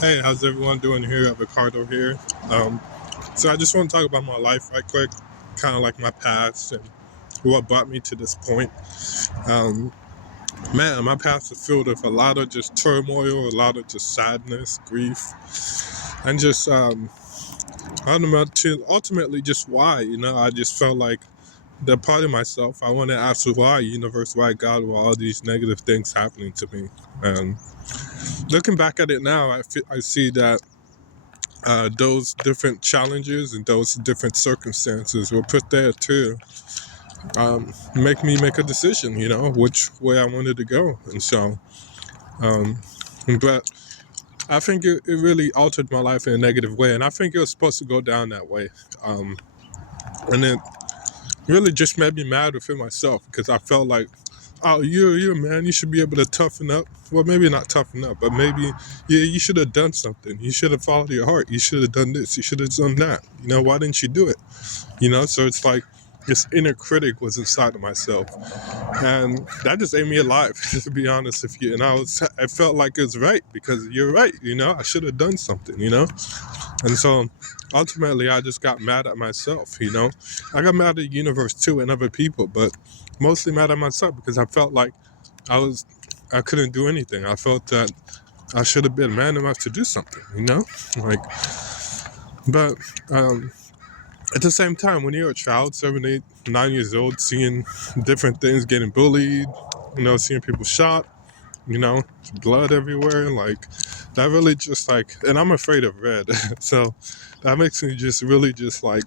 Hey, how's everyone doing here? Ricardo here. Um, so I just want to talk about my life right quick, kind of like my past and what brought me to this point. Um, Man, my past is filled with a lot of just turmoil, a lot of just sadness, grief, and just ultimately just why. I just felt like that part of myself. I want to ask why, universe, why God, why all these negative things happening to me. And looking back at it now, I see that those different challenges and those different circumstances were put there to make me make a decision, which way I wanted to go. And so, um, but I think it really altered my life in a negative way. And I think it was supposed to go down that way. Um, and it really just made me mad within myself because I felt like, oh, you're a man, you should be able to toughen up. Well, maybe not toughen up, but maybe, yeah, you should have done something. You should have followed your heart. You should have done this. You should have done that. Why didn't you do it? So it's like this inner critic was inside of myself. And that just ate me alive, to be honest with you. And I felt like it was right because you're right, I should have done something. And so ultimately I just got mad at myself. I got mad at the universe too and other people, but mostly mad at myself because I felt like I couldn't do anything. I felt that I should have been man enough to do something. Like, but at the same time, when you're a child, 7, 8, 9 years old, seeing different things, getting bullied, seeing people shot, you know, blood everywhere, like that really just like, and I'm afraid of red. So that makes me just really just like,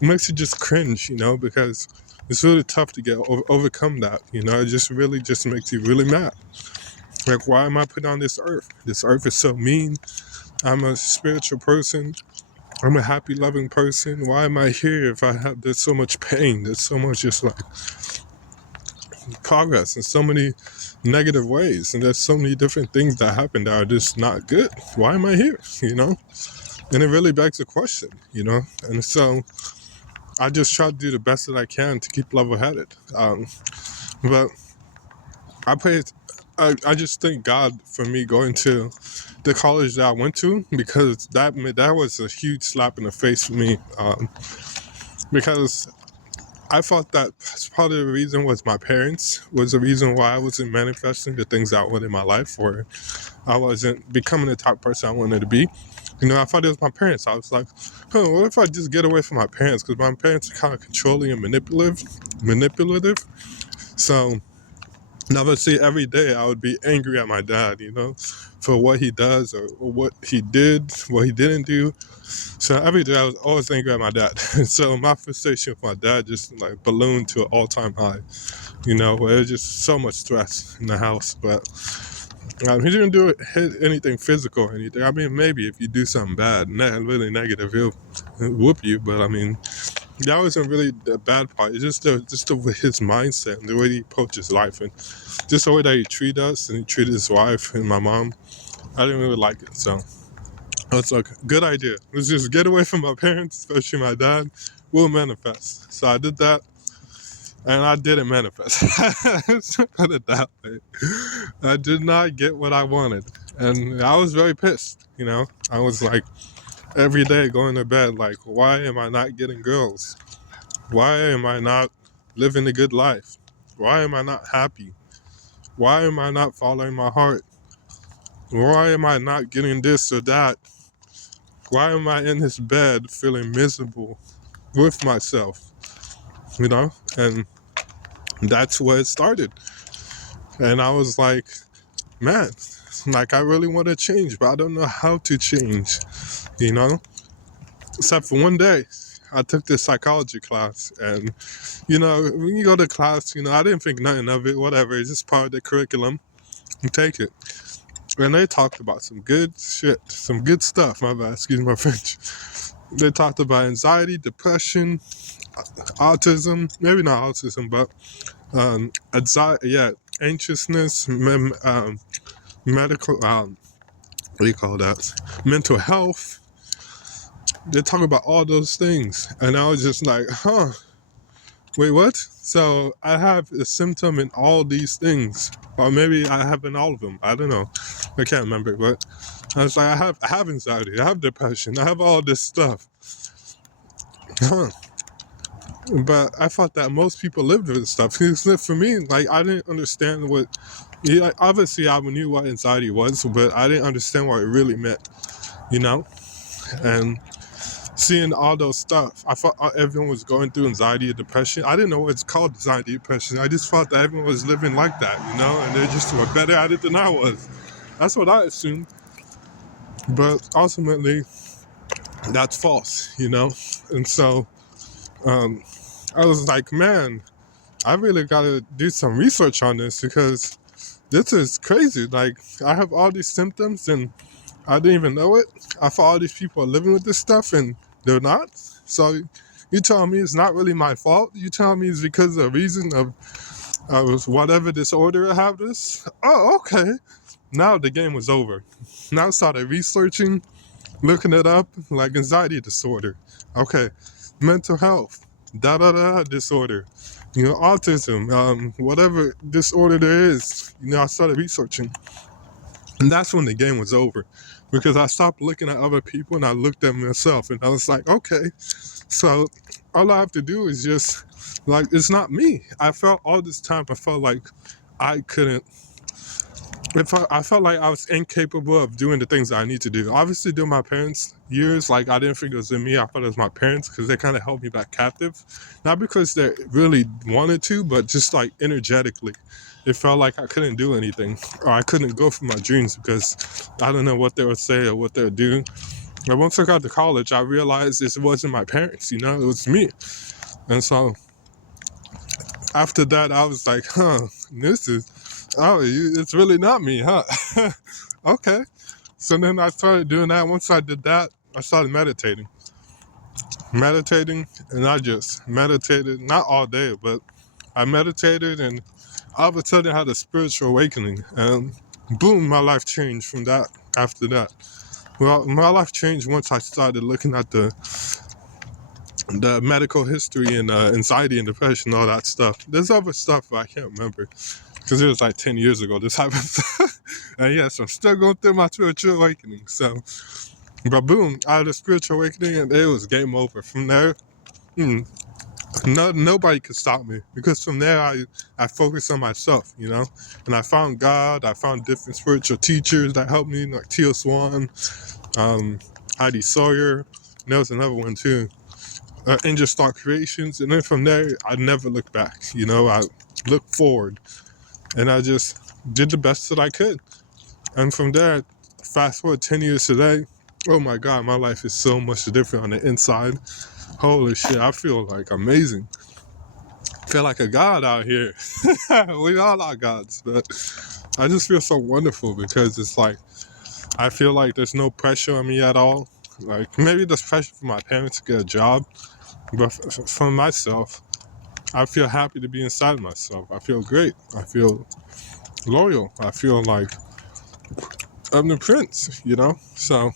it makes you just cringe, because it's really tough to overcome that, it just really just makes you really mad. Like, why am I put on this earth? This earth is so mean. I'm a spiritual person. I'm a happy, loving person. Why am I here if there's so much pain? There's so much just like progress in so many negative ways. And there's so many different things that happen that are just not good. Why am I here? And it really begs the question. And so I just try to do the best that I can to keep level headed. But I pay. I just thank God for me going to the college that I went to because that was a huge slap in the face for me. Because I thought that part of the reason was my parents was the reason why I wasn't manifesting the things I wanted in my life, or I wasn't becoming the type of person I wanted to be. I thought it was my parents. I was like, what if I just get away from my parents? Because my parents are kind of controlling and manipulative. So now, see, every day I would be angry at my dad, for what he does or what he did, what he didn't do. So every day I was always angry at my dad. So my frustration with my dad just like ballooned to an all-time high, where it was just so much stress in the house. But he didn't hit anything physical or anything. I mean, maybe if you do something bad, really negative, he'll whoop you. But I mean, that wasn't really the bad part. It's just his mindset and the way he approaches life and just the way that he treated us and he treated his wife and my mom. I didn't really like it. So I was like, good idea. Let's just get away from my parents, especially my dad. We'll manifest. So I did that, and I didn't manifest. Let's put it that way. I did not get what I wanted, and I was very pissed. I was like, every day going to bed, like, why am I not getting girls? Why am I not living a good life? Why am I not happy? Why am I not following my heart? Why am I not getting this or that? Why am I in this bed feeling miserable with myself? And that's where it started. And I was like, man, like I really want to change, but I don't know how to change, Except for one day, I took this psychology class, and when you go to class, I didn't think nothing of it, whatever. It's just part of the curriculum. You take it. And they talked about some good shit, some good stuff. My bad, excuse my French. They talked about anxiety, depression, autism, maybe not autism, but anxiety, yeah, anxiousness, medical, what do you call that? Mental health. They talk about all those things. And I was just like, wait, what? So I have a symptom in all these things. Or maybe I have in all of them. I don't know. I can't remember. But I was like, I have anxiety, I have depression, I have all this stuff. But I thought that most people lived with this stuff. Because for me, like, I didn't understand what, yeah, obviously I knew what anxiety was, but I didn't understand what it really meant, you know? And seeing all those stuff, I thought everyone was going through anxiety or depression. I didn't know it's called anxiety or depression. I just thought that everyone was living like that, you know? And they just were better at it than I was. That's what I assumed. But ultimately, that's false, you know? And so I was like, man, I really got to do some research on this because this is crazy. Like, I have all these symptoms and I didn't even know it. I thought all these people are living with this stuff and they're not. So you telling me it's not really my fault? You telling me it's because of the reason of whatever disorder I have this? Oh, okay. Now the game was over. Now I started researching, looking it up, like anxiety disorder. Okay, mental health, disorder. You know, autism, whatever disorder there is. You know, I started researching. And that's when the game was over. Because I stopped looking at other people and I looked at myself and I was like, okay, so all I have to do is just, like, it's not me. I felt all this time, I felt like I couldn't, I felt like I was incapable of doing the things that I need to do. Obviously, during my parents' years, like, I didn't think it was in me. I thought it was my parents because they kind of held me back captive. Not because they really wanted to, but just like energetically. It felt like I couldn't do anything or I couldn't go for my dreams because I don't know what they would say or what they would do. And once I got to college, I realized it wasn't my parents, you know, it was me. And so after that, I was like, it's really not me, huh? Okay. So then I started doing that. Once I did that, I started meditating. And I just meditated, not all day, but I meditated and all of a sudden I had a spiritual awakening. And boom, my life changed from that, after that. Well, my life changed once I started looking at the medical history and anxiety and depression, all that stuff. There's other stuff, but I can't remember because it was like 10 years ago this happened. And yes, I'm still going through my spiritual awakening. So, but boom, I had a spiritual awakening and it was game over. From there, nobody could stop me because from there I focused on myself, you know, and I found God. I found different spiritual teachers that helped me, like Teal Swan, Heidi Sawyer, and there was another one too. Angel Star Creations, and then from there I never looked back, you know. I looked forward and I just did the best that I could. And from there, fast forward 10 years today, oh my God, my life is so much different on the inside. Holy shit, I feel like amazing. I feel like a god out here. We all are gods, but I just feel so wonderful because it's like I feel like there's no pressure on me at all. Like, maybe there's pressure for my parents to get a job, but for myself, I feel happy to be inside myself. I feel great. I feel loyal. I feel like I'm the prince, you know? So,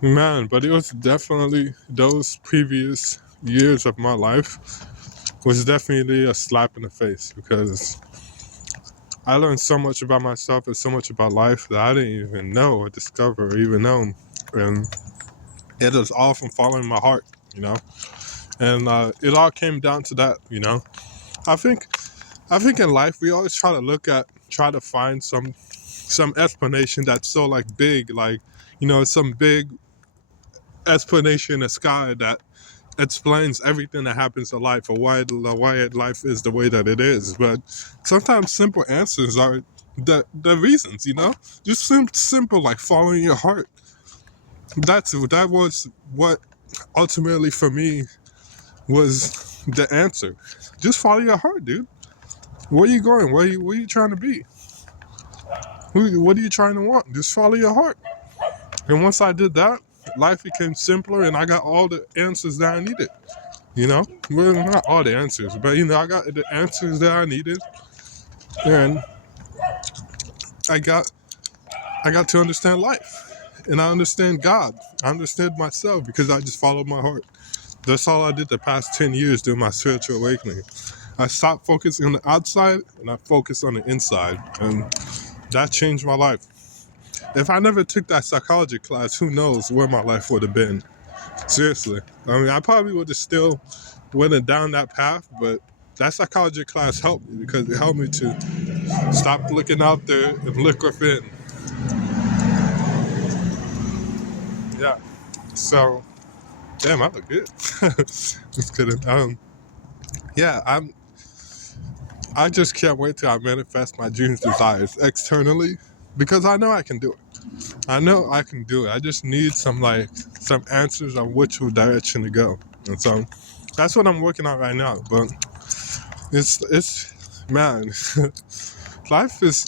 man, but it was definitely, those previous years of my life was definitely a slap in the face because I learned so much about myself and so much about life that I didn't even know or discover or even know. And it was all from following my heart, you know? And it all came down to that, you know? I think in life we always try to find some explanation that's so like big, like, you know, some big explanation in the sky that explains everything that happens in life or why life is the way that it is. But sometimes simple answers are the reasons, you know? Just simple, like following your heart. That was what ultimately for me was the answer. Just follow your heart, dude. Where are you going? Where are you trying to be? What are you trying to want? Just follow your heart. And once I did that, life became simpler and I got all the answers that I needed. You know? Well, not all the answers, but, you know, I got the answers that I needed. And I got to understand life. And I understand God. I understand myself because I just followed my heart. That's all I did the past 10 years during my spiritual awakening. I stopped focusing on the outside and I focused on the inside. And that changed my life. if I never took that psychology class, who knows where my life would have been. Seriously. I mean, I probably would have still went down that path, but that psychology class helped me because it helped me to stop looking out there and look within. Yeah. So, damn, I look good. Just kidding. Yeah, I just can't wait till I manifest my dreams, desires externally because I know I can do it. I know I can do it. I just need some answers on which direction to go. And so that's what I'm working on right now. But it's man, life is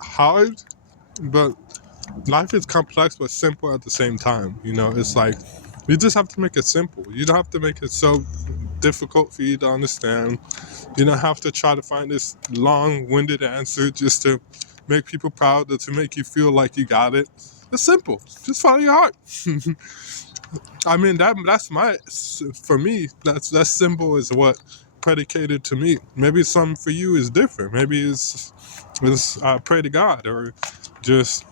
hard, but life is complex but simple at the same time. You know, it's like you just have to make it simple. You don't have to make it so difficult for you to understand. You don't have to try to find this long-winded answer just to make people proud or to make you feel like you got it. It's simple. Just follow your heart. I mean, for me, that symbol is what predicated to me. Maybe some for you is different. Maybe it's pray to God or just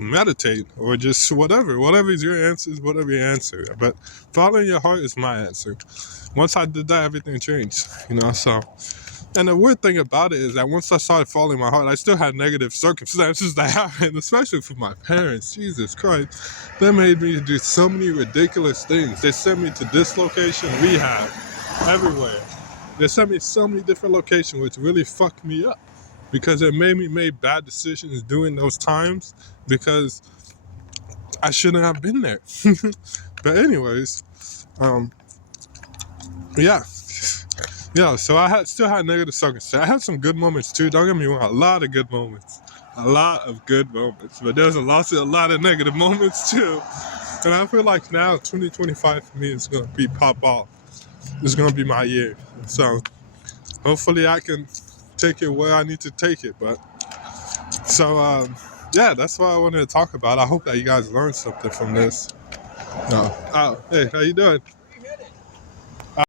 meditate or just whatever is your answer is whatever your answer. But following your heart is my answer. Once I did that, everything changed, so. And the weird thing about it is that once I started following my heart, I still had negative circumstances that happened, especially for my parents. Jesus Christ. They made me do so many ridiculous things. They sent me to dislocation rehab everywhere. They sent me so many different locations, which really fucked me up because it made me make bad decisions during those times because I shouldn't have been there. But anyways, yeah. Yeah, so I still had negative circumstances. I had some good moments too. Don't get me wrong, a lot of good moments. But there's a lot of negative moments too. And I feel like now 2025 for me is going to be pop off. It's going to be my year. So hopefully I can take it where I need to take it. But so yeah, that's what I wanted to talk about. I hope that you guys learned something from this. Oh, hey, how you doing?